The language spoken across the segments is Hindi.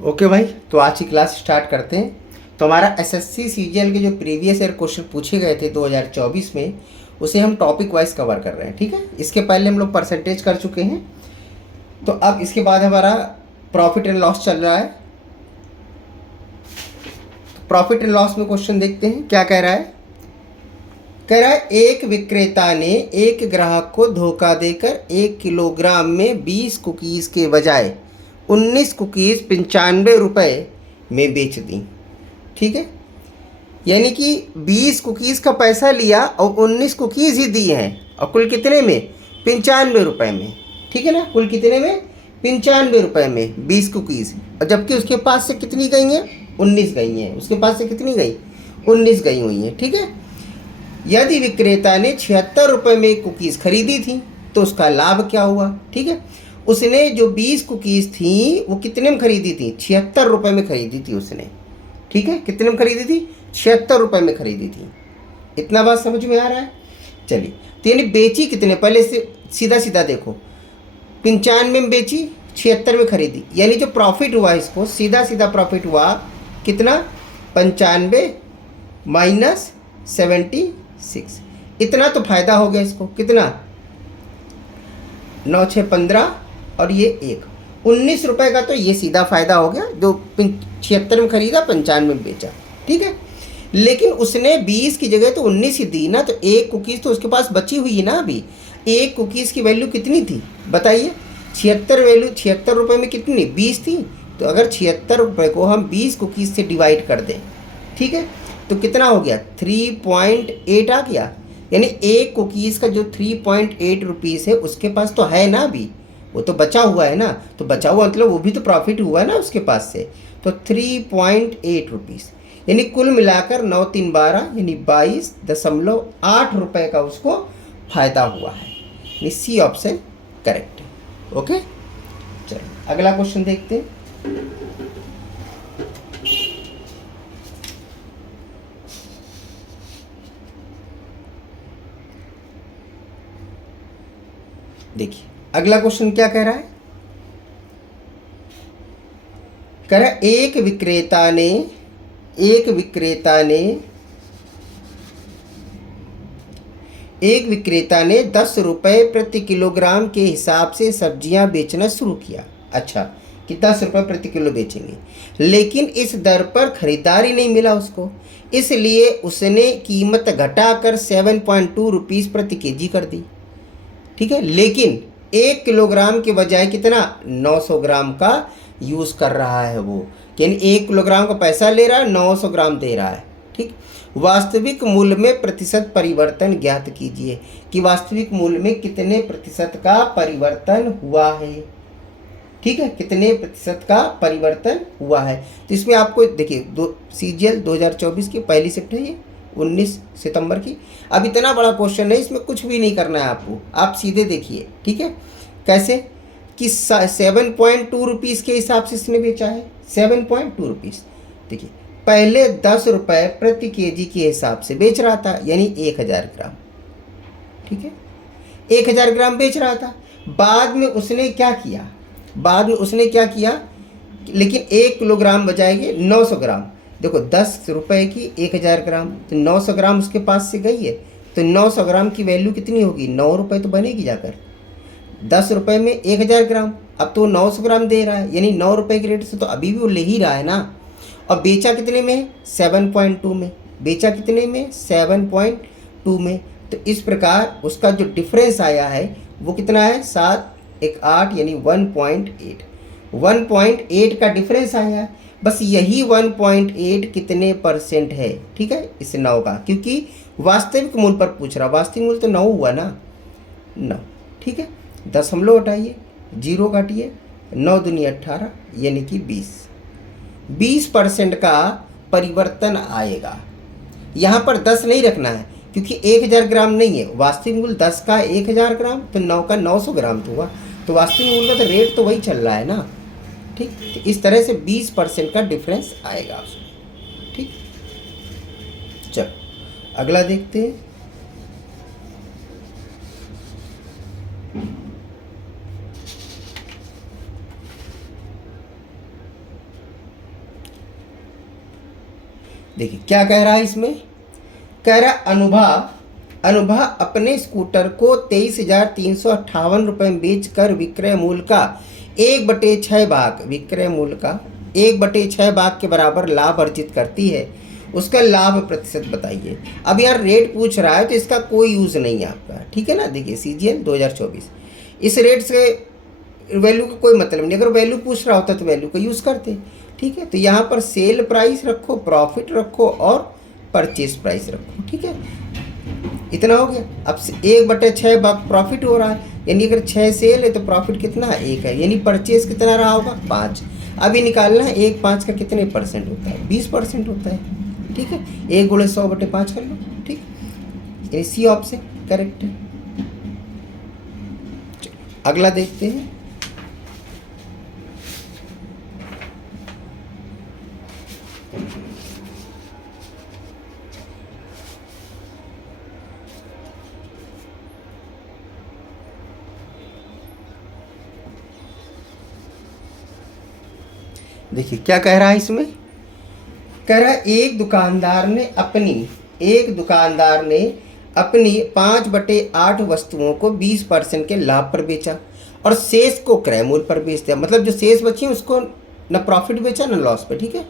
ओके भाई, तो आज की क्लास स्टार्ट करते हैं। तो हमारा एसएससी सीजीएल के जो प्रीवियस ईयर क्वेश्चन पूछे गए थे 2024 में, उसे हम टॉपिक वाइज कवर कर रहे हैं। ठीक है, इसके पहले हम लोग परसेंटेज कर चुके हैं। तो अब इसके बाद हमारा प्रॉफिट एंड लॉस चल रहा है। तो प्रॉफिट एंड लॉस में क्वेश्चन देखते हैं क्या कह रहा है। कह रहा है एक विक्रेता ने एक ग्राहक को धोखा देकर 1 किलोग्राम में 20 कुकीज़ के बजाय 19 कुकीज़ 95 रुपये में बेच दी। ठीक है, यानी कि 20 कुकीज़ का पैसा लिया और 19 कुकीज़ ही दी हैं, और कुल कितने में? 95 रुपये में। ठीक है ना, कुल कितने में? 95 रुपये में 20 कुकीज़। और जबकि उसके पास से कितनी गई हैं? 19 गई हैं। उसके पास से कितनी गई? 19 गई हुई हैं। ठीक है, यदि विक्रेता ने 76 रुपये में एक कुकीज़ खरीदी थी तो उसका लाभ क्या हुआ? ठीक है, उसने जो 20 कुकीज़ थी वो कितने में खरीदी थी? 76 रुपये में खरीदी थी उसने। ठीक है, कितने में खरीदी थी? 76 रुपये में खरीदी थी। इतना बात समझ में आ रहा है? चलिए, तो यानी बेची कितने? पहले से सीधा सीधा देखो, 95 में बेची, 76 में खरीदी, यानी जो प्रॉफिट हुआ इसको सीधा सीधा प्रॉफिट हुआ कितना? 95 माइनस 76। इतना तो फायदा हो गया इसको। कितना? 9 6 15 और ये 19 रुपये का तो ये सीधा फायदा हो गया, जो 76 में खरीदा 95 में बेचा। ठीक है, लेकिन उसने 20 की जगह तो 19 ही दी ना, तो एक कुकीज़ तो उसके पास बची हुई है ना। अभी एक कुकीज़ की वैल्यू कितनी थी बताइए? 76 वैल्यू 76 रुपये में कितनी? 20 थी। तो अगर 76 रुपये को हम 20 कुकीज़ से डिवाइड कर दें, ठीक है, तो कितना हो गया? 3.8 आ गया। यानी एक कुकीज़ का जो 3.8 रुपीज़ है उसके पास तो है ना, अभी वो तो बचा हुआ है ना। तो बचा हुआ मतलब वो भी तो प्रॉफिट हुआ है ना उसके पास से। तो 3.8 रुपीज़, यानी कुल मिलाकर 9 3 12 यानी 22.8 रुपये का उसको फ़ायदा हुआ है। यानी सी ऑप्शन करेक्ट है। ओके, चलो अगला क्वेश्चन देखते हैं। देखिए अगला क्वेश्चन क्या कह रहा है। कह रहा है एक विक्रेता ने 10 रुपये प्रति किलोग्राम के हिसाब से सब्जियां बेचना शुरू किया। अच्छा, कि 10 रुपये प्रति किलो बेचेंगे, लेकिन इस दर पर खरीदार ही नहीं मिला उसको, इसलिए उसने कीमत घटाकर 7.2 रुपीज़ प्रति केजी कर दी। ठीक है, लेकिन 1 किलोग्राम के बजाय कितना? 900 ग्राम का यूज़ कर रहा है वो, यानी 1 किलोग्राम का पैसा ले रहा है, 900 ग्राम दे रहा है। ठीक, वास्तविक मूल्य में प्रतिशत परिवर्तन ज्ञात कीजिए कि वास्तविक मूल्य में कितने प्रतिशत का परिवर्तन हुआ है। ठीक है, कितने प्रतिशत का परिवर्तन हुआ है। तो इसमें आपको देखिए सीजीएल 2024 की पहली शिफ्ट है ये, 19 सितंबर की। अब इतना बड़ा क्वेश्चन है, इसमें कुछ भी नहीं करना है आपको, आप सीधे देखिए। ठीक है, कैसे कि 7.2 रुपीज़ के हिसाब से इसने बेचा है। 7.2 रुपीज़, देखिए पहले 10 रुपये प्रति केजी के हिसाब से बेच रहा था, यानी 1000 ग्राम। ठीक है, 1000 ग्राम बेच रहा था। बाद में उसने क्या किया? लेकिन 1 किलोग्राम बजाएंगे 900 ग्राम। देखो 10 रुपये की 1000 ग्राम, तो 900 ग्राम उसके पास से गई है, तो 900 ग्राम की वैल्यू कितनी होगी? 9 रुपये तो बनेगी जाकर। 10 रुपये में 1000 ग्राम, अब तो 900 ग्राम दे रहा है, यानी 9 रुपये के रेट से तो अभी भी वो ले ही रहा है ना। और बेचा कितने में? 7.2 में। बेचा कितने में? 7.2 में। तो इस प्रकार उसका जो डिफरेंस आया है वो कितना है? 7 1 8 यानी 1.8 का डिफरेंस आया है। बस यही 1.8 कितने परसेंट है? ठीक है, इस 9 का, क्योंकि वास्तविक मूल्य पर पूछ रहा। वास्तविक मूल्य तो 9 हुआ ना, 9। ठीक है, दशमलव हटाइए, 0 काटिए, 9 दूनी 18 यानी कि 20% का परिवर्तन आएगा। यहाँ पर 10 नहीं रखना है, क्योंकि 1000 ग्राम नहीं है। वास्तविक मूल्य 10 का 1000 ग्राम, तो 9 का 900 ग्राम तो हुआ, तो वास्तविक मूल्य का तो रेट तो वही चल रहा है ना। ठीक, तो इस तरह से 20% का डिफरेंस आएगा उसमें। ठीक, चलो अगला देखते हैं। देखिए क्या कह रहा है इसमें, कह रहा अनुभा अपने स्कूटर को 23,358 रुपये में बेचकर विक्रय मूल्य का 1/6 भाग, विक्रय मूल्य का 1/6 भाग के बराबर लाभ अर्जित करती है, उसका लाभ प्रतिशत बताइए। अब यार रेट पूछ रहा है तो इसका कोई यूज़ नहीं है आपका, ठीक है ना। देखिए CGL 2024, इस रेट से वैल्यू का कोई मतलब नहीं, अगर वैल्यू पूछ रहा होता तो वैल्यू का यूज़ करते, ठीक है। तो यहाँ पर सेल प्राइस रखो, प्रॉफिट रखो और परचेज प्राइस रखो, ठीक है। इतना हो गया। अब 1/6 भाग प्रॉफिट हो रहा है, यानी अगर 6 सेल है तो प्रॉफिट कितना है, 1 है, यानी परचेज कितना रहा होगा, 5। अभी निकालना है 1 5 का कितने परसेंट होता है, 20% होता है, ठीक है। 1 × 100/5 कर लो, ठीक, यानी सी ऑप्शन करेक्ट है। अगला देखते हैं। देखिए क्या कह रहा है इसमें, कह रहा है एक दुकानदार ने अपनी 5/8 वस्तुओं को 20% के लाभ पर बेचा और शेष को क्रय मूल्य पर बेच दिया। मतलब जो शेष बची उसको न प्रॉफिट बेचा न लॉस पे, ठीक है,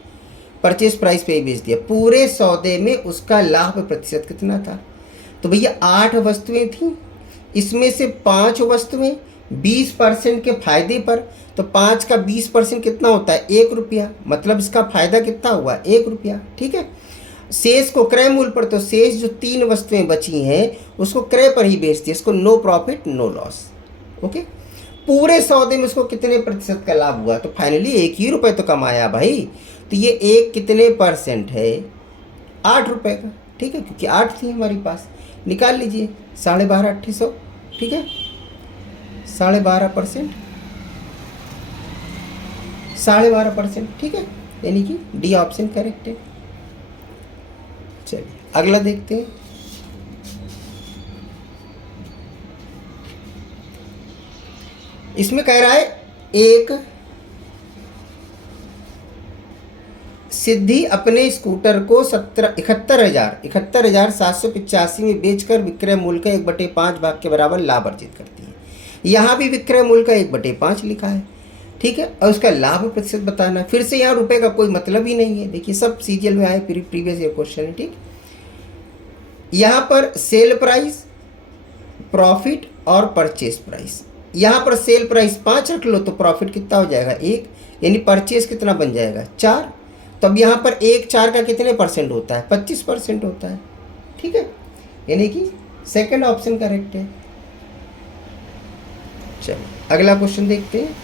परचेज प्राइस पे ही बेच दिया। पूरे सौदे में उसका लाभ प्रतिशत कितना था, तो भैया 8 वस्तुएं थी, इसमें से 5 वस्तुएं 20% के फायदे पर, तो 5 का 20% कितना होता है, 1 रुपया, मतलब इसका फायदा कितना हुआ, 1 रुपया, ठीक है। शेष को क्रय मूल्य पर, तो शेष जो 3 वस्तुएं बची हैं उसको क्रय पर ही बेच दिया, इसको no profit no loss, okay. पूरे सौदे में उसको कितने प्रतिशत का लाभ हुआ, तो फाइनली 1 ही रुपये तो कमाया भाई। तो ये 1 कितने परसेंट है, 8 रुपये का, ठीक है, क्योंकि 8 थी हमारे पास। निकाल लीजिए 12,500, ठीक है, 12.5%, 12.5%, ठीक है, यानी कि डी ऑप्शन करेक्ट है। चलिए अगला देखते हैं। इसमें कह रहा है एक सिद्धि अपने स्कूटर को 71,785 में बेचकर विक्रय मूल्य का 1/5 भाग के बराबर लाभ अर्जित करती है। यहाँ भी विक्रय मूल्य का 1/5 लिखा है, ठीक है, और उसका लाभ प्रतिशत बताना। फिर से यहाँ रुपए का कोई मतलब ही नहीं है, देखिए सब सीजीएल में आए, प्रीवियस ईयर क्वेश्चन है, ठीक। यहाँ पर सेल प्राइस, प्रॉफिट और परचेज प्राइस। यहाँ पर सेल प्राइस 5 रख लो तो प्रॉफिट कितना हो जाएगा, 1, यानी परचेज कितना बन जाएगा, 4। तो अब यहाँ पर 1 4 का कितने परसेंट होता है, 25% होता है, ठीक है, यानी कि सेकंड ऑप्शन करेक्ट है। चलो अगला क्वेश्चन देखते हैं।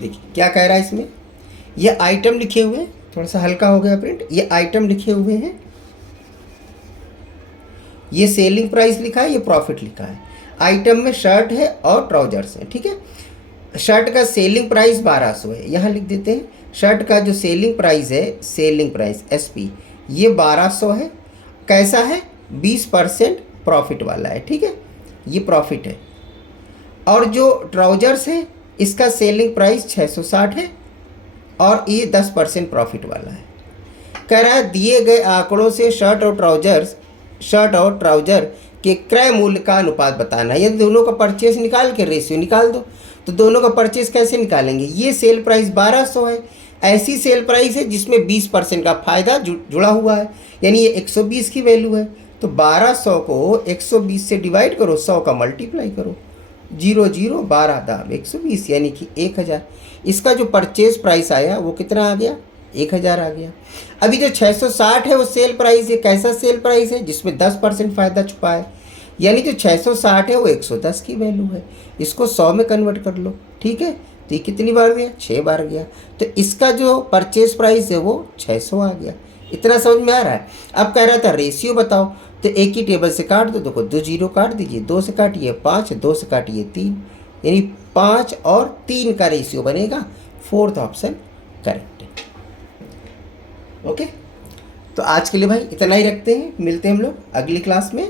देखिए क्या कह रहा है इसमें, ये आइटम लिखे हुए हैं, थोड़ा सा हल्का हो गया प्रिंट, ये आइटम लिखे हुए हैं, ये सेलिंग प्राइस लिखा है, ये प्रॉफिट लिखा है। आइटम में शर्ट है और ट्राउजर्स है, ठीक है। शर्ट का सेलिंग प्राइस 1200 है, यहाँ लिख देते हैं। शर्ट का जो सेलिंग प्राइस है, सेलिंग प्राइस SP, ये 1200 है। कैसा है, 20% प्रॉफिट वाला है, ठीक है, ये प्रॉफिट है। और जो ट्राउजर्स है इसका सेलिंग प्राइस 660 है और ये 10% प्रॉफिट वाला है। कह रहा है दिए गए आंकड़ों से शर्ट और ट्राउजर के क्रय मूल्य का अनुपात बताना है। यदि दोनों का परचेस निकाल के रेशियो निकाल दो, तो दोनों का परचेस कैसे निकालेंगे, ये सेल प्राइस 1200 है, ऐसी सेल प्राइस है जिसमें 20% का फायदा जुड़ा हुआ है, यानी ये 120 की वैल्यू है। तो 1200 को 120 से डिवाइड करो, 100 का मल्टीप्लाई करो, 0 0 12 दाम 120, यानी कि 1000। इसका जो परचेज प्राइस आया वो कितना आ गया, 1000 आ गया। अभी जो 660 है वो सेल प्राइस है, कैसा सेल प्राइस है, जिसमें 10% फ़ायदा छुपा है, यानी जो 660 है वो 110 की वैल्यू है। इसको 100 में कन्वर्ट कर लो, ठीक है, तो ये कितनी बार गया, 6 बार गया। तो इसका जो परचेज प्राइस है वो 600 आ गया। इतना समझ में आ रहा है। अब कह रहा था रेशियो बताओ, तो एक ही टेबल से काट दो, देखो 2 0 काट दीजिए, 2 से काटिए 5, 2 से काटिए 3, यानी 5 और 3 का रेशियो बनेगा। फोर्थ ऑप्शन करेक्ट है, ओके। तो आज के लिए भाई इतना ही रखते हैं, मिलते हैं हम लोग अगली क्लास में।